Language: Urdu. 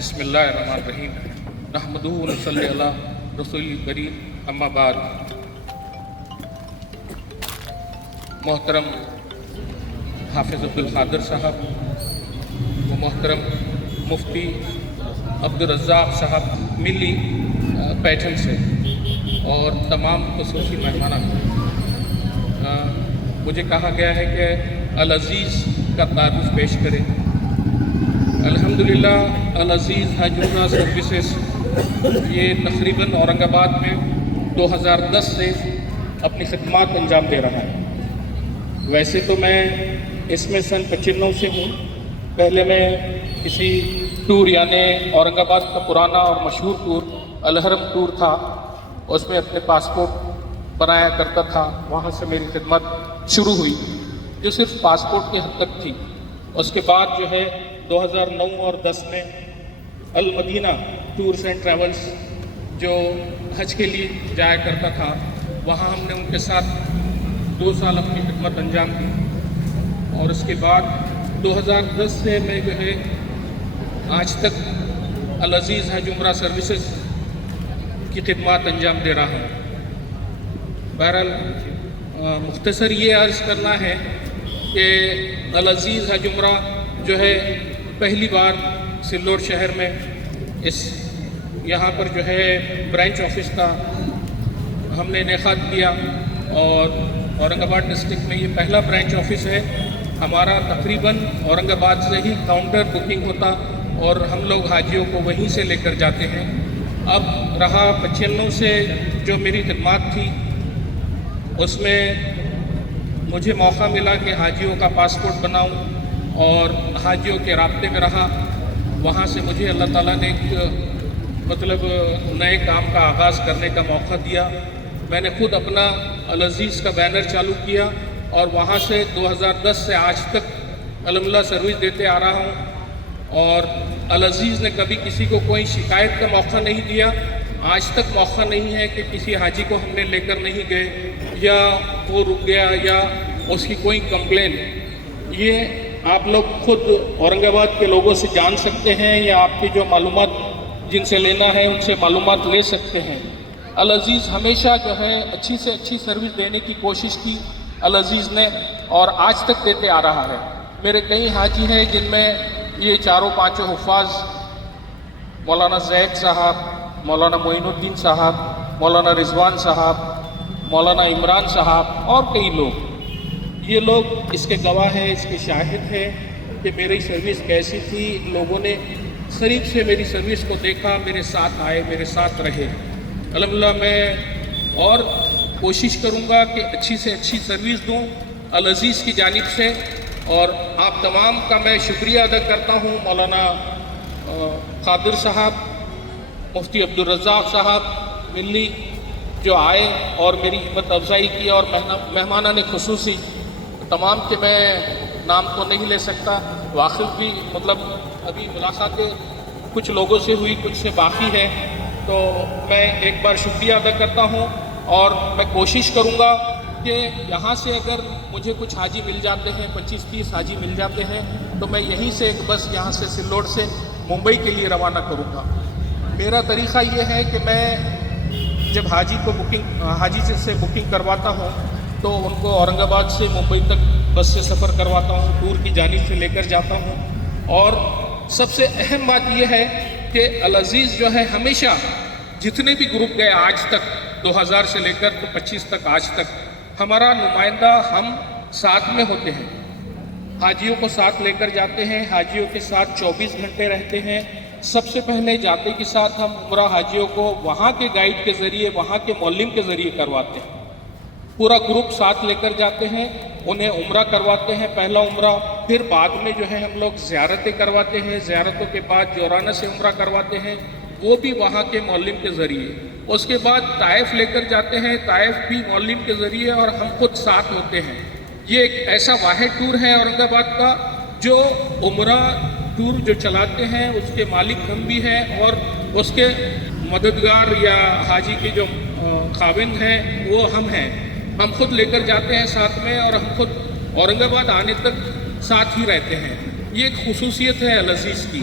بسم اللہ الرحمن الرحیم نحمدہ و نصلی علی رسول کریم اما بعد۔ محترم حافظ عبدالقادر صاحب و محترم مفتی عبدالرزاق صاحب ملی پیٹھن سے اور تمام خصوصی مہمانوں مجھے کہا گیا ہے کہ العزیز کا تعارف پیش کریں۔ الحمدللہ العزیز حج عمرہ سروسز یہ تقریباً اورنگ آباد میں 2010 سے اپنی خدمات انجام دے رہا ہے۔ ویسے تو میں اس میں سن 95 سے ہوں۔ پہلے میں کسی ٹور یعنی اورنگ آباد کا پرانا اور مشہور ٹور الحرم ٹور تھا، اس میں اپنے پاسپورٹ بنایا کرتا تھا۔ وہاں سے میری خدمت شروع ہوئی جو صرف پاسپورٹ کی حد تک تھی۔ اس کے بعد جو ہے 2009 اور 10 میں المدینہ ٹورز اینڈ ٹریولز جو حج کے لیے جایا کرتا تھا، وہاں ہم نے ان کے ساتھ 2 سال اپنی خدمت انجام دی، اور اس کے بعد 2010 سے میں جو ہے آج تک العزیز حج عمرہ سروسز کی خدمات انجام دے رہا ہوں۔ بہرحال مختصر یہ عرض کرنا ہے کہ العزیز حج عمرہ جو ہے پہلی بار سلوڑ شہر میں یہاں پر جو ہے برانچ آفس کا ہم نے انعقاد کیا، اور اورنگ آباد ڈسٹرکٹ میں یہ پہلا برانچ آفس ہے ہمارا۔ تقریباً اورنگ آباد سے ہی کاؤنٹر بکنگ ہوتا اور ہم لوگ حاجیوں کو وہیں سے لے کر جاتے ہیں۔ اب رہا 95 سے جو میری خدمات تھی، اس میں مجھے موقع ملا کہ حاجیوں کا پاسپورٹ بناؤں اور حاجیوں کے رابطے میں رہا۔ وہاں سے مجھے اللہ تعالیٰ نے ایک نئے کام کا آغاز کرنے کا موقع دیا۔ میں نے خود اپنا العزیز کا بینر چالو کیا، اور وہاں سے 2010 سے آج تک الحمدللہ سروس دیتے آ رہا ہوں، اور العزیز نے کبھی کسی کو کوئی شکایت کا موقع نہیں دیا۔ آج تک موقع نہیں ہے کہ کسی حاجی کو ہم نے لے کر نہیں گئے یا وہ رک گیا یا اس کی کوئی کمپلین۔ یہ آپ لوگ خود اورنگ آباد کے لوگوں سے جان سکتے ہیں، یا آپ کی جو معلومات جن سے لینا ہے ان سے معلومات لے سکتے ہیں۔ العزیز ہمیشہ جو ہے اچھی سے اچھی سروس دینے کی کوشش کی العزیز نے، اور آج تک دیتے آ رہا ہے۔ میرے کئی حاجی ہیں جن میں یہ 4-5 حفاظ مولانا زید صاحب، مولانا معین الدین صاحب، مولانا رضوان صاحب، مولانا عمران صاحب اور کئی لوگ، یہ لوگ اس کے گواہ ہیں، اس کے شاہد ہیں کہ میری سروس کیسی تھی۔ لوگوں نے قریب سے میری سروس کو دیکھا، میرے ساتھ آئے، میرے ساتھ رہے۔ الحمدللہ میں اور کوشش کروں گا کہ اچھی سے اچھی سروس دوں العزیز کی جانب سے، اور آپ تمام کا میں شکریہ ادا کرتا ہوں۔ مولانا قادر صاحب، مفتی عبدالرزاق صاحب ملی جو آئے اور میری ہمت افزائی کی، اور مہمانان خصوصی تمام کے میں نام تو نہیں لے سکتا، واقف بھی ابھی ملاقاتیں کچھ لوگوں سے ہوئی، کچھ سے باقی ہے، تو میں ایک بار شکریہ ادا کرتا ہوں، اور میں کوشش کروں گا کہ یہاں سے اگر مجھے کچھ حاجی مل جاتے ہیں، 25-30 حاجی مل جاتے ہیں، تو میں یہیں سے ایک بس یہاں سے سلوڑ سے ممبئی کے لیے روانہ کروں گا۔ میرا طریقہ یہ ہے کہ میں جب حاجی سے بکنگ کرواتا ہوں تو ان کو اورنگ آباد سے ممبئی تک بس سے سفر کرواتا ہوں، ٹور کی جانب سے لے کر جاتا ہوں۔ اور سب سے اہم بات یہ ہے کہ العزیز جو ہے ہمیشہ جتنے بھی گروپ گئے آج تک 2000 سے لے کر 25 تک آج تک، ہمارا نمائندہ ہم ساتھ میں ہوتے ہیں، حاجیوں کو ساتھ لے کر جاتے ہیں، حاجیوں کے ساتھ 24 گھنٹے رہتے ہیں۔ سب سے پہلے جاتے کے ساتھ ہم عمرہ حاجیوں کو وہاں کے گائیڈ کے ذریعے، وہاں کے معلم کے ذریعے کرواتے ہیں۔ پورا گروپ ساتھ لے کر جاتے ہیں، انہیں عمرہ کرواتے ہیں، پہلا عمرہ، پھر بعد میں جو ہے ہم لوگ زیارتیں کرواتے ہیں، زیارتوں کے بعد جورانہ سے عمرہ کرواتے ہیں، وہ بھی وہاں کے معلم کے ذریعے۔ اس کے بعد طائف لے کر جاتے ہیں، طائف بھی معلم کے ذریعے، اور ہم خود ساتھ ہوتے ہیں۔ یہ ایک ایسا واحد ٹور ہے اورنگ آباد کا جو عمرہ ٹور جو چلاتے ہیں اس کے مالک ہم بھی ہیں، اور اس کے مددگار یا حاجی کے جو خاوند ہیں وہ ہم ہیں۔ ہم خود لے کر جاتے ہیں ساتھ میں، اور ہم خود اورنگ آباد آنے تک ساتھ ہی رہتے ہیں۔ یہ ایک خصوصیت ہے العزیز کی۔